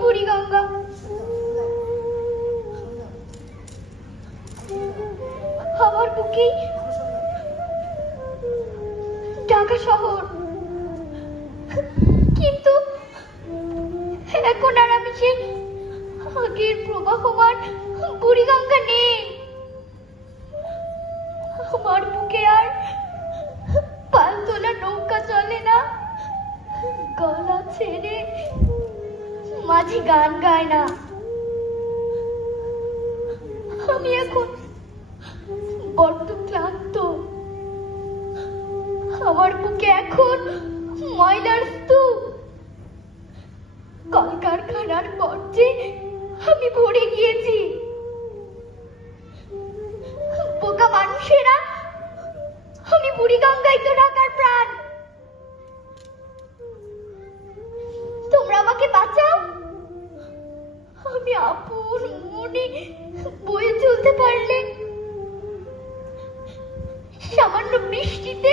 বুড়িগঙ্গা, আমার বুকেই ঢাকা শহর। কিন্তু এখন আর আমি সেই আগের প্রবাহমান বুড়িগঙ্গা নেই। আমার বুকে আর পালতোলা নৌকা চলে না, গলা ছেড়ে মাঝি গান গায় না। আমি এখন বড্ড ক্লান্ত। আমার বুকে এখন ময়লার স্তূপ, কলকারখানার বর্জ্যে আমি ভরে গিয়েছি। বোকা মানুষেরা, আমি বুড়িগঙ্গাই তো ঢাকার প্রাণ। তোমরা আমাকে বাঁচাও। আমি আপন মনে বয়ে চলতে পারলে সামান্য বৃষ্টিতে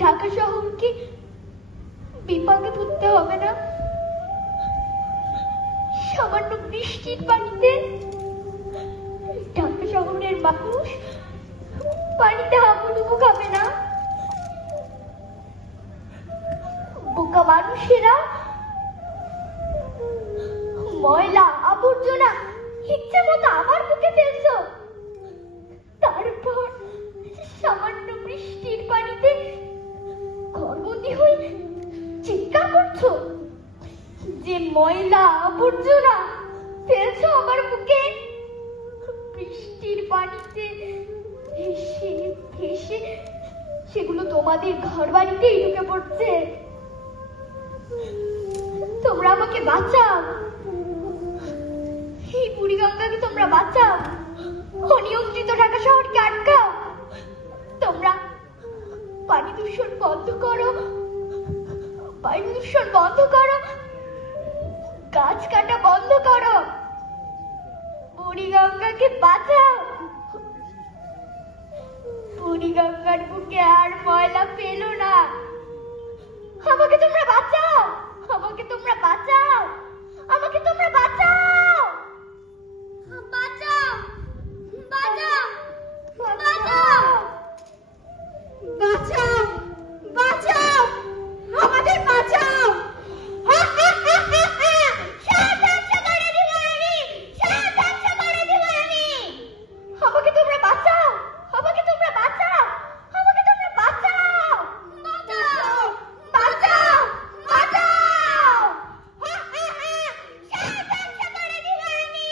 ঢাকা শহরকে বিপাকে পড়তে হবে না। সামান্য বৃষ্টির পানিতে ঢাকা শহরের মানুষ পানিতে হাবুডুবু খাবে না। বোকা মানুষেরা ময়লা আবর্জনা ইচ্ছে মতো আমার বুকে ফেলছো, তারপর সামান্য বৃষ্টির পানিতে ঘরবন্দি হয়ে চিৎকার করছো যে ময়লা আবর্জনা ফেলছো আমার বুকে। বৃষ্টির পানিতে ভেসে ভেসে সেগুলো তোমাদের ঘর বাড়িতেই ঢুকে পড়ছে। তোমরা আমাকে বাঁচাও, এই বুড়িগঙ্গাকে তোমরা বাঁচাও, অনিয়ন্ত্রিত ঢাকা শহরকে আটকাও। তোমরা পানি দূষণ বন্ধ করো, বায়ু দূষণ বন্ধ করো, গাছ কাটা বন্ধ করো, বুড়িগঙ্গাকে বাঁচাও। বুড়িগঙ্গার বুকে আর ময়লা ফেলো না। আমাকে তোমরা বাঁচাও, আমাকে তোমরা বাঁচাও, আমাকে তোমরা বাঁচাও, বাঁচাও, বাঁচাও, বাঁচাও, বাঁচাও, বাঁচাও, আমাদের বাঁচাও। আমাকে তোমরা বাঁচাও, আমাকে তোমরা বাঁচাও, আমাকে তোমরা বাঁচাও, বাঁচাও, বাঁচাও, বাঁচাও। সাহায্য করে দিব আমি।